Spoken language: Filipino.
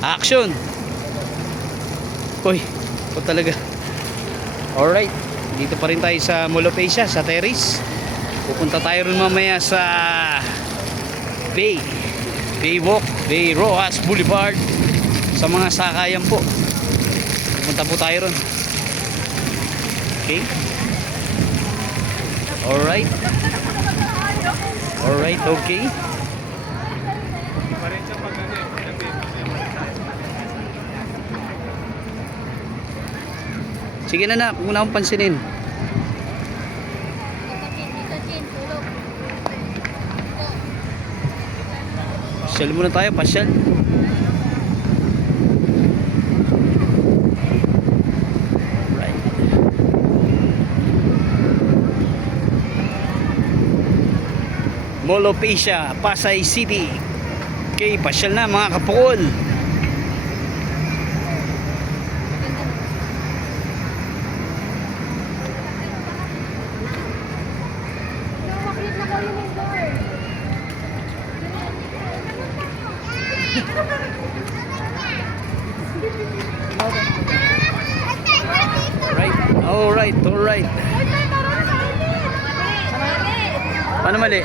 Action! Uy, ito talaga. Alright, dito pa rin tayo sa Molopecia, sa terrace. Pupunta tayo rin mamaya sa Baywalk, Bay Rojas Boulevard, sa mga sakayan po. Pupunta po tayo ron. Okay. Alright. Alright, okay. Sige na na, kung na akong pansinin. Pasyal muna tayo, pasyal. Right. Molopecia, Pasay City. Okay, pasyal na mga kapukol. Alright. Paano mali?